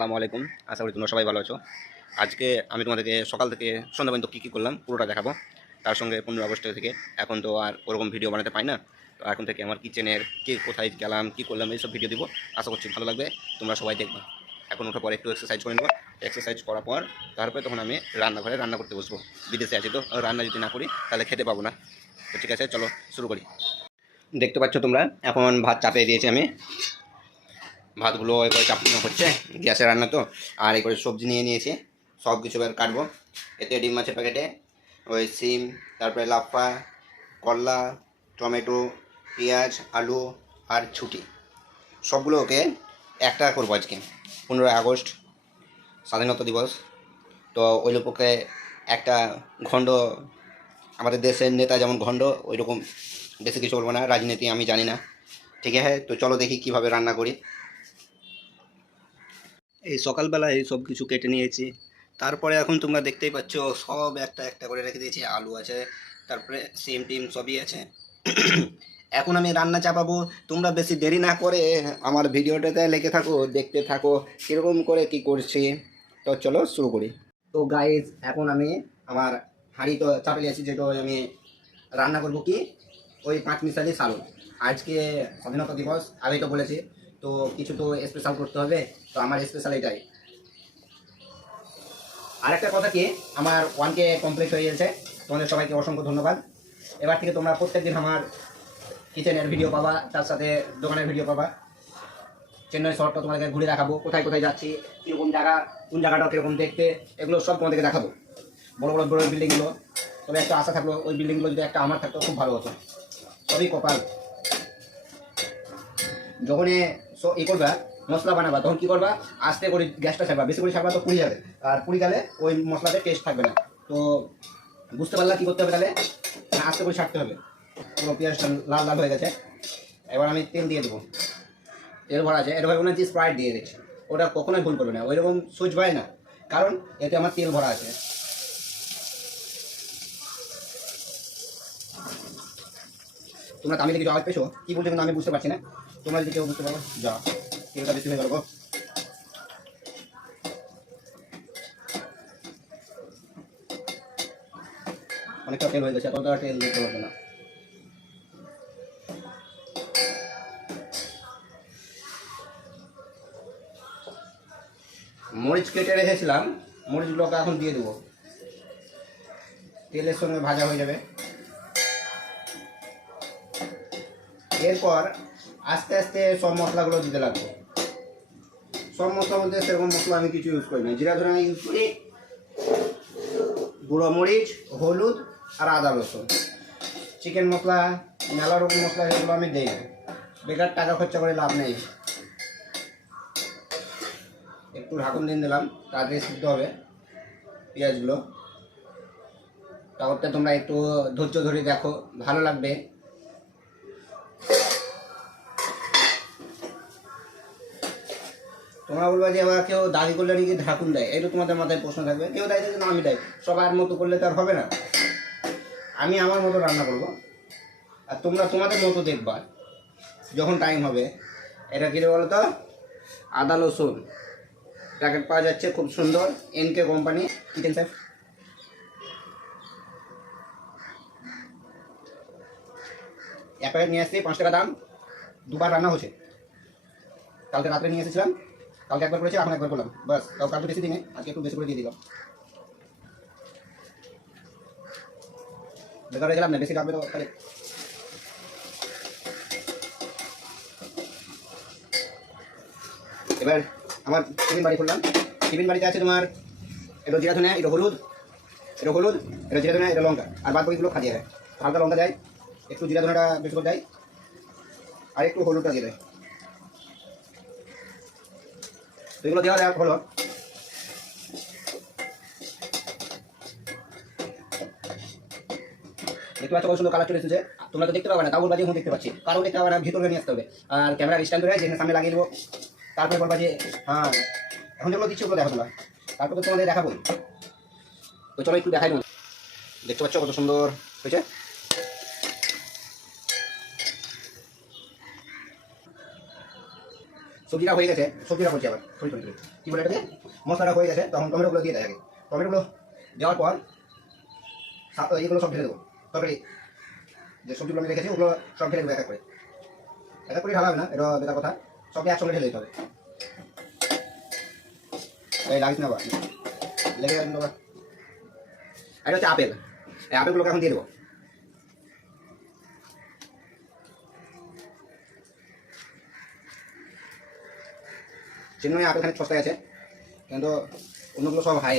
আসসালামু আলাইকুম। আশা করি তোমরা সবাই ভালো আছো। আজকে আমি তোমাদেরকে সকাল থেকে সন্ধ্যা পর্যন্ত কী করলাম পুরোটা দেখাবো। তার সঙ্গে 15 আগস্ট থেকে এখন তো আর ওরকম ভিডিও বানাতে পাই না। তো এখন থেকে আমার কিচেনের কে কোথায় গেলাম, কী করলাম এইসব ভিডিও দিব। আশা করছি ভালো লাগবে, তোমরা সবাই দেখবে। এখন ওঠার পর একটু এক্সারসাইজ করে নেবো। এক্সারসাইজ করার পর তারপরে তখন আমি রান্নাঘরে রান্না করতে বসবো। বিদেশে আছি তো রান্না যদি না করি তাহলে খেতে পাবো না। তো ঠিক আছে, চলো শুরু করি। দেখতে পাচ্ছ তোমরা, এখন ভাত চাপিয়ে দিয়েছি আমি। ভাতগুলো এবার চাপানো হচ্ছে, গ্যাসে রান্না তো। আর এই করে সবজি নিয়ে নিয়েছি, সব কিছু এবার কাটবো। এতে ডিম মাছের প্যাকেটে ওই সিম, তারপরে লাফা, করলা, টমেটো, পেঁয়াজ, আলু আর ছুটি, সবগুলো ওকে একটা করবো আজকে। 15 আগস্ট স্বাধীনতা দিবস। তো ওই লোককে একটা ঘণ্ড, আমাদের দেশের নেতা যেমন ঘণ্ড, ওই রকম বেশি কিছু বলবো না, রাজনীতি আমি জানি না। ঠিক আছে, তো চলো দেখি কীভাবে রান্না করি। এই সকালবেলা এই সব কিছু কেটে নিয়েছি। তারপরে এখন তোমরা দেখতেই পাচ্ছ সব একটা একটা করে রেখে দিয়েছি। আলু আছে, তারপরে সিম টিম সবই আছে। এখন আমি রান্না চাপাবো। তোমরা বেশি দেরি না করে আমার ভিডিওটাতে লেগে থাকো, দেখতে থাকো কীরকম করে কি করছি। তো চলো শুরু করি। তো গাইজ, এখন আমি আমার হাঁড়ি তো চাপে নিয়েছি, যেটা আমি রান্না করবো কি ওই 5 মিশালি সালুন। আজকে স্বাধীনতা দিবস, আগেই তো বলেছি, তো কিছু তো স্পেশাল করতে হবে। তো আমার স্পেশাল এটাই। আর একটা কথা কি, আমার 1K কমপ্লিট হয়ে গেছে। তোমাদের সবাইকে অসংখ্য ধন্যবাদ। এবার থেকে তোমরা প্রত্যেকদিন আমার কিচেনের ভিডিও পাবা, তার সাথে দোকানের ভিডিও পাবা। চেন্নাই শহরটা তোমাদেরকে ঘুরে দেখাবো, কোথায় কোথায় যাচ্ছি, কীরকম জায়গা, কোন জায়গাটা কীরকম দেখতে, এগুলো সব তোমাদেরকে দেখাবো। বড় বড় বড় বিল্ডিংগুলো, তবে একটা আশা থাকলো ওই বিল্ডিংগুলো যদি একটা আমার থাকতো খুব ভালো হতো। সবই কপাল। যখনই ই করবা, মশলা বানাবা, তখন কী করবা, আস্তে করে গ্যাসটা ছাড়বা। বেশি করে ছাড়বা তো পুড়ে যাবে, আর পুড়ে গেলে ওই মশলাতে টেস্ট থাকবে না। তো বুঝতে পারলা কী করতে হবে তাহলে, আস্তে করে ছাড়তে হবে। পুরো পেঁয়াজটা লাল লাল হয়ে গেছে। এবার আমি তেল দিয়ে দেবো। তেল ভরা আছে, এটা ভাবে মনে হচ্ছে স্প্রাইট দিয়ে দিচ্ছি। ওটা কখনোই ভুল করবে না, ওই রকম সুইচ ভাই না, কারণ এতে আমার তেল ভরা আছে। তোমরা তামিলে কিছু আওয়াজ পেয়েছো, কী বলছো কিন্তু আমি বুঝতে পারছি না। তোমরা যদি কেউ বুঝতে পারো, যা তেলটা বেশি হয়ে গেল গো। অনেকটা তেল হয়ে গেছে, এতটা তেল দিতে পারবে না। মরিচ কেটে রেখেছিলাম, মরিচগুলোকে এখন দিয়ে দেবো। তেলের সঙ্গে ভাজা হয়ে যাবে। এরপর আস্তে আস্তে সব মশলাগুলো দিতে লাগবে। সব মশলা বলতে সেরকম মশলা আমি কিছু ইউজ করি না। জিরা ধরে আমি ইউজ করি, গুঁড়ো মরিচ, হলুদ আর আদা রসুন। চিকেন মশলা, মেলা রকম মশলা, এগুলো আমি দিই না। বেকার টাকা খরচা করে লাভ নেই। একটু ঢাকুন দিয়ে দিলাম, তাড়াতাড়ি সিদ্ধ হবে পেঁয়াজগুলো। তারপরটা তোমরা একটু ধৈর্য ধরে দেখো, ভালো লাগবে। তোমরা বলবা যে আবার কেউ দাড়ি করলে নাকি ঢাকুন দেয়, এটা তোমাদের মাথায় প্রশ্ন থাকবে। কেউ দায়ী না আমি দেয়, সবার মতো করলে তো আর হবে না। আমি আমার মতো রান্না করব, আর তোমরা তোমাদের মতো দেখবা যখন টাইম হবে। এটা কী বলো তো, আদা রসুন প্যাকেট পাওয়া যাচ্ছে খুব সুন্দর, NK কোম্পানি কিচেন সেফ। এক প্যাকেট নিয়ে আসছি, 5 টাকা দাম। দুবার রান্না হচ্ছে। কালকে রাত্রে নিয়ে এসেছিলাম, কালকে একবার করেছি, এখন একবার করলাম, বাস। তাও কালকে বেশি দিনে, আজকে একটু বেশি করে দিয়ে দিলাম। বেকার হয়ে গেলাম না, বেশি লাগবে তো তাহলে। এবার আমার টিফিন বাড়ি খুললাম। টিফিন বাড়িতে আছে তোমার এটা জিরা ধনে, এটা হলুদ, এটা জিরা ধনে, এটা লঙ্কা, আর বাদ বাকিগুলো খাদিয়ে দেয়। হালকা লঙ্কা দেয়, একটু জিরা ধনেটা বেশি করে দেয়, আর একটু হলুদটা দিয়ে দেয়। তো এগুলো দেওয়া দেওয়া হলো। দেখতে পাচ্ছ কত সুন্দর কালার চলে এসেছে। তোমরা তো দেখতে পাবে না, তাও বলবা যে હું দেখতে পাচ্ছি। কারণ দেখতে পাবে না, ভিতরে নিয়ে আসতে হবে। আর ক্যামেরা স্ট্যান্ড করে যেখানে সামনে লাগিয়ে দেবো, তারপরে বলবা যে হ্যাঁ এখন যেগুলো কিছু দেখো তোমরা, তারপর তো তোমাদের দেখাবোই। তো চলো একটু দেখাই দেবো। দেখতে পাচ্ছ কত সুন্দর হয়েছে। সবজিটা হয়ে গেছে, সবজিটা করছি আবার সরি সরি কী বলে এটাকে, মশলাটা হয়ে গেছে, তখন টমেটোগুলো দিয়ে দেয় আগে। টমেটোগুলো দেওয়ার পর এগুলো সব ঢেলে দেবো, তরকারি যে সবজিগুলো আমি রেখেছি ওগুলো সব ঢেলে দেবো এক এক করে। এক এক করে ঢালা হবে না, এটা বেটার কথা, সবকে একসঙ্গে ঢেলে দিতে হবে। এই লাগিস না আবার, লেগে যাবেন বাবা। এটা হচ্ছে আপেল, এই আপেলগুলোকে এখন দিয়ে দেবো। চিন্ময় আপেল খানিক সস্তায় আছে, কিন্তু অন্যগুলো সব হাই।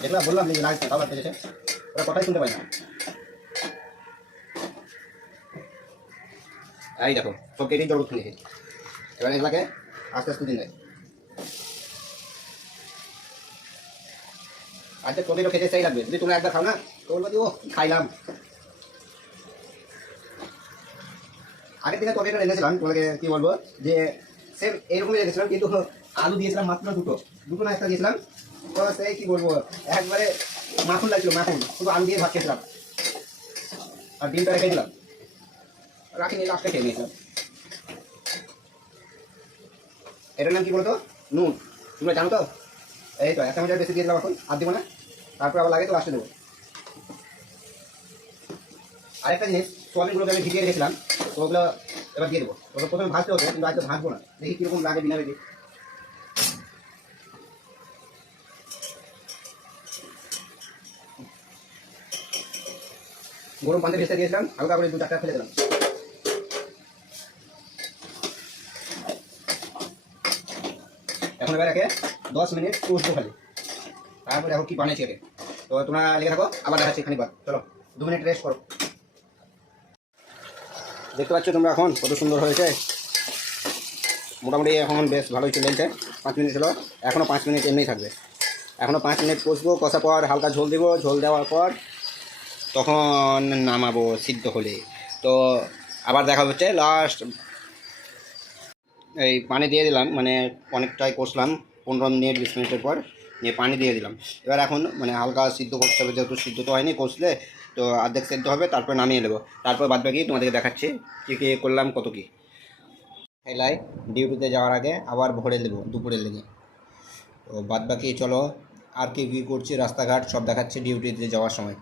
যেগুলো বললাম যে লাগছে তাও লাগতে গেছে, ওরা কথাই শুনতে পাই না। এই দেখো সব কেটেই জল উঠে নিয়েছে, এবার এগুলাকে আস্তে আস্তে দিন দেয়। আজকে তোদেরও খেতে চাই লাগবে, যদি তোমরা একবার খাও না তো বলবো যে ও খাইলাম। আগের দিনে তোদের এনেছিলাম, তোমাকে কি বলবো যে সেম এইরকমই রেখেছিলাম, কিন্তু আলু দিয়েছিলাম মাত্র দুটো না একটা দিয়েছিলাম। তো সেই কি বলবো একবারে মাখন লাগছিল, মাখন, শুধু আলু দিয়ে ভাত খেয়েছিলাম আর ডিমটা রেখে দিলাম, রাখিনি, লাস্টে খেয়ে নিয়েছিলাম। এটার নাম কি বলতো, নুন, তোমরা জানো তো? এই তো 1 চামচের বেশি দিয়ে দিলাম, এখন আর দিব না, তারপর আবার লাগে তো লাস্টে দেবো। আরেকটা জিনিস, সোয়াবিনগুলোকে আমি ভিজিয়ে রেখেছিলাম, তো ওগুলো এবার দিয়ে দেবো। ওগুলো প্রথমে ভাজতে হতো, কিন্তু আজকে ভাজবো না, দেখি কীরকম লাগে বিনা ভেজে। গরম পানিতে ভেজতে দিয়েছিলাম, হালকা করে 2-4টা ফেলে দিলাম। এখন এবার একে 10 মিনিট কষবো খালি, তারপরে এখন কি বানিয়েছি একে। তো তোমরা লেগে থাকো, আবার দেখাচ্ছি খানিক বাদ। চলো 2 মিনিট রেস্ট করো। দেখতে পাচ্ছ তোমরা এখন কত সুন্দর হয়েছে, মোটামুটি এখন বেশ ভালোই চলে যাচ্ছে। 5 মিনিট হলো, এখনও 5 মিনিট এমনিই থাকবে। এখনও 5 মিনিট কষবো, কষার পর হালকা ঝোল দিব, ঝোল দেওয়ার পর তখন নামাবো সিদ্ধ হলে। তো আবার দেখা হচ্ছে লাস্ট। এই পানি দিয়ে দিলাম, মানে অনেকটাই কষলাম, 15 মিনিট 20 মিনিটের পর নিয়ে পানি দিয়ে দিলাম। এবার এখন মানে হালকা সিদ্ধ করতে হবে, যেহেতু সিদ্ধ তো হয়নি, কষলে তো অর্ধেক সিদ্ধ হবে, তারপর নামিয়ে নেবো। তারপর বাদ বাকি তোমাদেরকে দেখাচ্ছি কী কী করলাম, কত কী। হেলাই ডিউটিতে যাওয়ার আগে আবার ভরে দেবো দুপুরের লেগে। তো বাদ বাকি চলো আর কী কী করছি রাস্তাঘাট সব দেখাচ্ছি ডিউটিতে যাওয়ার সময়।